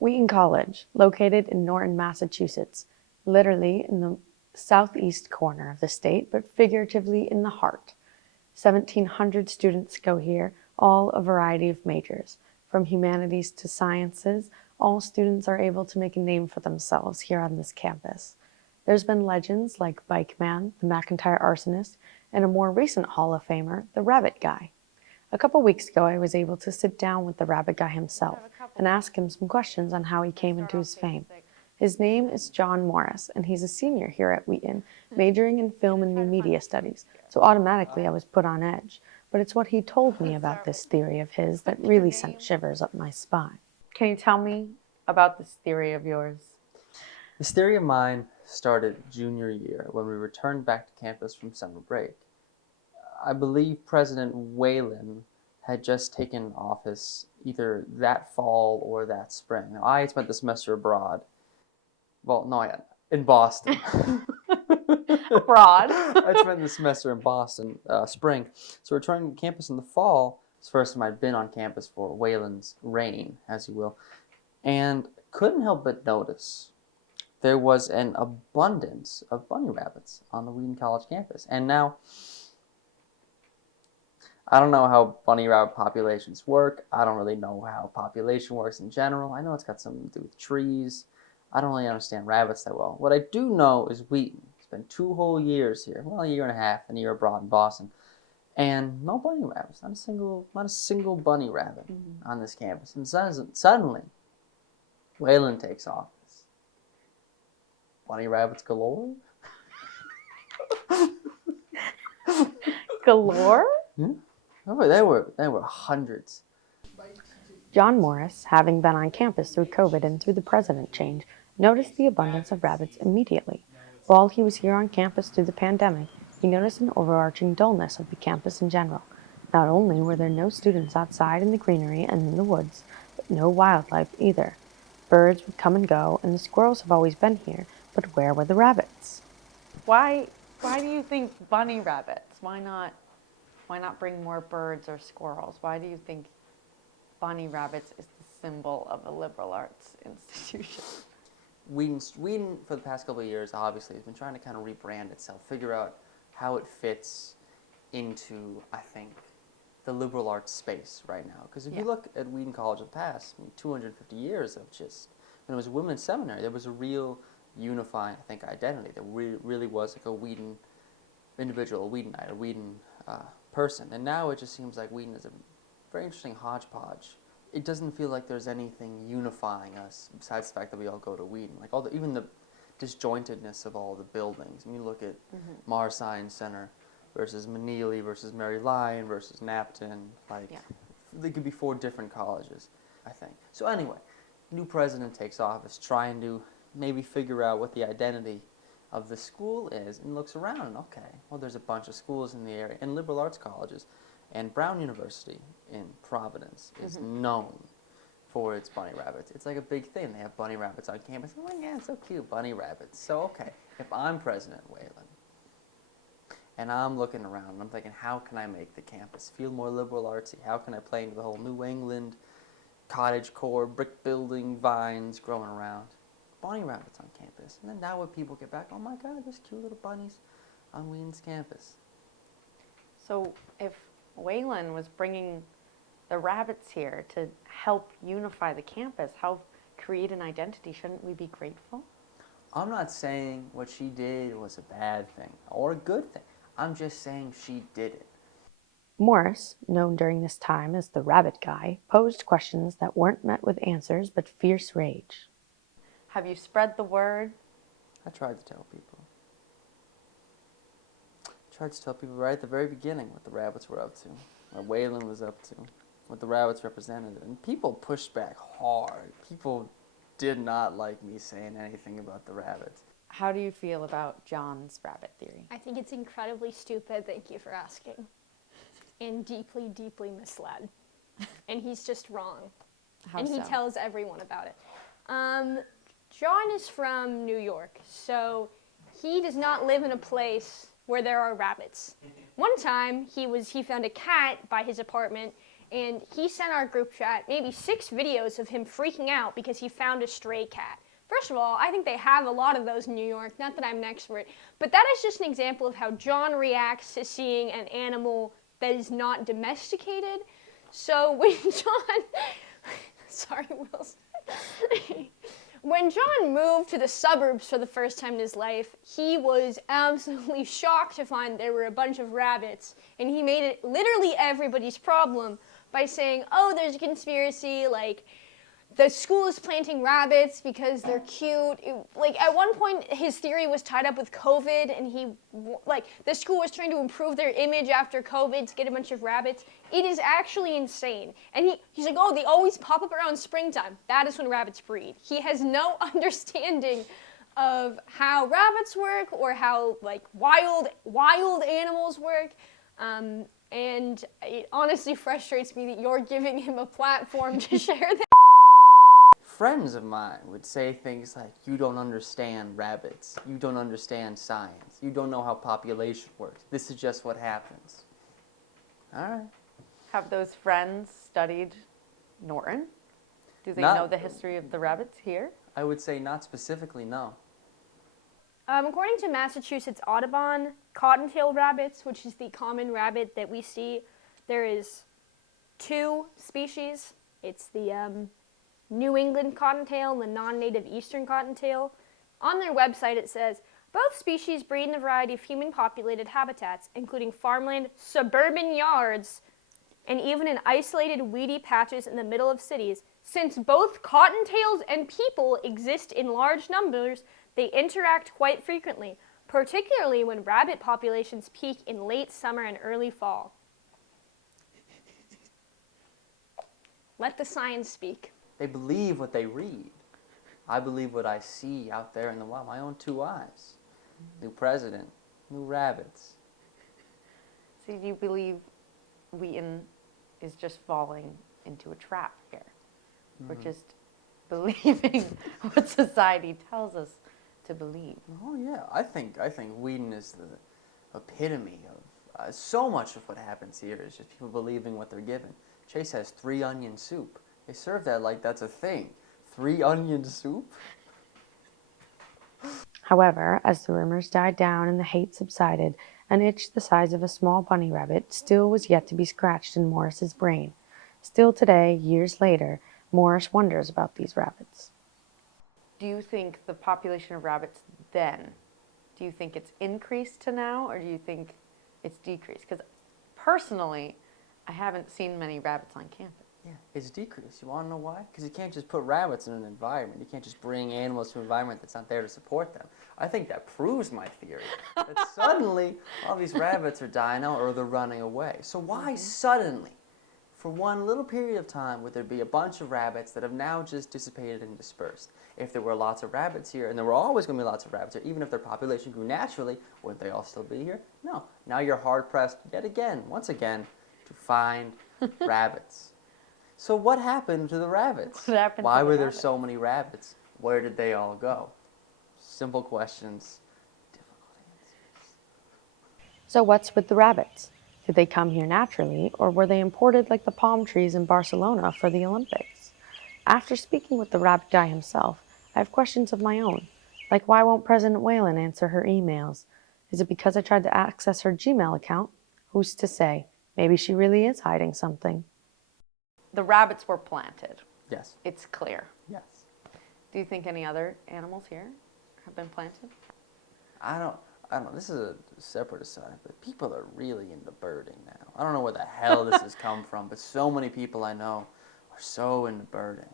Wheaton College, located in Norton, Massachusetts, literally in the southeast corner of the state, but figuratively in the heart. 1,700 students go here, all a variety of majors. From humanities to sciences, all students are able to make a name for themselves here on this campus. There's been legends like Bike Man, the McIntyre arsonist, and a more recent Hall of Famer, the Rabbit Guy. A couple weeks ago, I was able to sit down with the Rabbit Guy himself and ask him some questions on how he came into his fame. His name is John Morris, and he's a senior here at Wheaton, majoring in film and new media studies, so automatically I was put on edge. But it's what he told me about this theory of his that really sent shivers up my spine. Can you tell me about this theory of yours? This theory of mine started junior year when we returned back to campus from summer break. I believe President Whelan had just taken office either that fall or that spring. Now, I had spent the semester abroad. Well, no, I hadn't. In Boston. Abroad. I spent the semester in Boston, spring. So returning to campus in the fall, it's the first time I'd been on campus for Whelan's reign, as you will, and couldn't help but notice there was an abundance of bunny rabbits on the Wheaton College campus. And now, I don't know how bunny rabbit populations work. I don't really know how population works in general. I know it's got something to do with trees. I don't really understand rabbits that well. What I do know is Wheaton. Spent 2 whole years here. Well, a year and a half, and a year abroad in Boston. And no bunny rabbits. Not a single bunny rabbit on this campus. And suddenly, Whelan takes office. Bunny rabbits galore? Galore? Yeah. Oh, there were hundreds. John Morris, having been on campus through COVID and through the president change, noticed the abundance of rabbits immediately. While he was here on campus through the pandemic, he noticed an overarching dullness of the campus in general. Not only were there no students outside in the greenery and in the woods, but no wildlife either. Birds would come and go, and the squirrels have always been here, but where were the rabbits? Why do you think bunny rabbits? Why not bring more birds or squirrels? Why do you think bunny rabbits is the symbol of a liberal arts institution? Wheaton, for the past couple of years, obviously, has been trying to kind of rebrand itself, figure out how it fits into, I think, the liberal arts space right now. Because if you look at Wheaton College in the past, 250 years of just, when it was a women's seminary, there was a real unifying, I think, identity. There really was like a Wheaton individual, a Wheatonite, a Wheaton person. And now it just seems like Wheaton is a very interesting hodgepodge. It doesn't feel like there's anything unifying us besides the fact that we all go to Wheaton. Like even the disjointedness of all the buildings. I mean, you look at Mars Science Center versus Meneely versus Mary Lyon versus Napton. They could be 4 different colleges, I think. So anyway, new president takes office, trying to maybe figure out what the identity of the school is, and looks around and, okay, well, there's a bunch of schools in the area and liberal arts colleges. And Brown University in Providence is known for its bunny rabbits. It's like a big thing. They have bunny rabbits on campus. I'm like, yeah, it's so cute, bunny rabbits. So, okay, if I'm President Whelan, and I'm looking around, and I'm thinking, how can I make the campus feel more liberal artsy? How can I play into the whole New England cottage core, brick building, vines growing around? Bunny rabbits on campus. And then now when people get back, oh my God, there's cute little bunnies on Wheaton's campus. So if Whelan was bringing the rabbits here to help unify the campus, help create an identity, shouldn't we be grateful? I'm not saying what she did was a bad thing or a good thing. I'm just saying she did it. Morris, known during this time as the Rabbit Guy, posed questions that weren't met with answers but fierce rage. Have you spread the word? I tried to tell people. Tried to tell people right at the very beginning what the rabbits were up to, what Whelan was up to, what the rabbits represented. And people pushed back hard. People did not like me saying anything about the rabbits. How do you feel about John's rabbit theory? I think it's incredibly stupid, thank you for asking, and deeply, deeply misled. And he's just wrong. How so? He tells everyone about it. John is from New York, so he does not live in a place where there are rabbits. One time, he found a cat by his apartment, and he sent our group chat maybe 6 videos of him freaking out because he found a stray cat. First of all, I think they have a lot of those in New York, not that I'm an expert, but that is just an example of how John reacts to seeing an animal that is not domesticated. So when John, sorry, Wilson. When John moved to the suburbs for the first time in his life, he was absolutely shocked to find there were a bunch of rabbits, and he made it literally everybody's problem by saying, oh, there's a conspiracy, like, the school is planting rabbits because they're cute. At one point, his theory was tied up with COVID, and the school was trying to improve their image after COVID to get a bunch of rabbits. It is actually insane. And he's like, oh, they always pop up around springtime. That is when rabbits breed. He has no understanding of how rabbits work or how, wild animals work. And it honestly frustrates me that you're giving him a platform to share that. Friends of mine would say things like, you don't understand rabbits, you don't understand science, you don't know how population works, this is just what happens. All right. Have those friends studied Norton? Do they Not- know the history of the rabbits here? I would say not specifically, no. According to Massachusetts Audubon, cottontail rabbits, which is the common rabbit that we see, there is 2 species. It's the New England cottontail and the non-native eastern cottontail. On their website it says, both species breed in a variety of human-populated habitats, including farmland, suburban yards, and even in isolated weedy patches in the middle of cities. Since both cottontails and people exist in large numbers, they interact quite frequently, particularly when rabbit populations peak in late summer and early fall. Let the science speak. They believe what they read. I believe what I see out there in the wild, my own 2 eyes. New president, new rabbits. So do you believe Wheaton is just falling into a trap here? We're just believing what society tells us to believe. Oh yeah, I think Wheaton is the epitome of so much of what happens here is just people believing what they're given. Chase has 3 onion soup. They serve that like that's a thing. 3 onion soup? However, as the rumors died down and the hate subsided, an itch the size of a small bunny rabbit still was yet to be scratched in Morris's brain. Still today, years later, Morris wonders about these rabbits. Do you think the population of rabbits then, do you think it's increased to now, or do you think it's decreased? Because personally, I haven't seen many rabbits on campus. Yeah, it's decreased. You want to know why? Because you can't just put rabbits in an environment. You can't just bring animals to an environment that's not there to support them. I think that proves my theory. That suddenly, all these rabbits are dying out or they're running away. So why suddenly, for one little period of time, would there be a bunch of rabbits that have now just dissipated and dispersed? If there were lots of rabbits here, and there were always going to be lots of rabbits here, even if their population grew naturally, wouldn't they all still be here? No. Now you're hard-pressed yet again, once again, to find rabbits. So what happened to the rabbits? What happened Why to the were there rabbits? so many rabbits? Where did they all go? Simple questions, difficult answers. So what's with the rabbits? Did they come here naturally, or were they imported like the palm trees in Barcelona for the Olympics? After speaking with the rabbit guy himself, I have questions of my own, like why won't President Whalen answer her emails? Is it because I tried to access her Gmail account? Who's to say? Maybe she really is hiding something. The rabbits were planted. Yes. It's clear. Yes. Do you think any other animals here have been planted? I don't, this is a separate aside, but people are really into birding now. I don't know where the hell this has come from, but so many people I know are so into birding.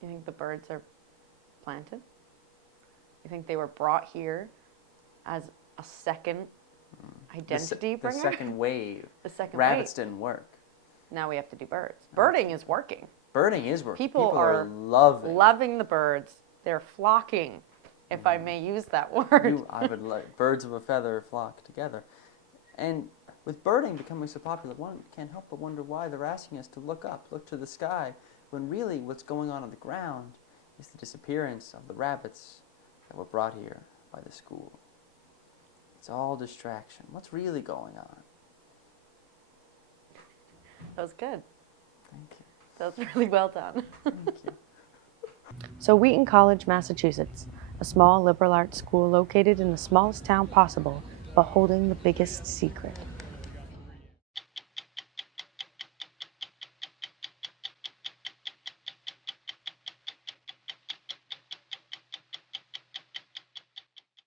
You think the birds are planted? You think they were brought here as a second identity The bringer? second wave. The second Rabbits wave. didn't work. Now we have to do birds. Birding is working. Birding is working. People are loving the birds. They're flocking, if I may use that word. I would like birds of a feather flock together. And with birding becoming so popular, one can't help but wonder why they're asking us to look up, look to the sky, when really what's going on the ground is the disappearance of the rabbits that were brought here by the school. It's all distraction. What's really going on? That was good. Thank you. That was really well done. Thank you. So Wheaton College, Massachusetts, a small liberal arts school located in the smallest town possible, but holding the biggest secret.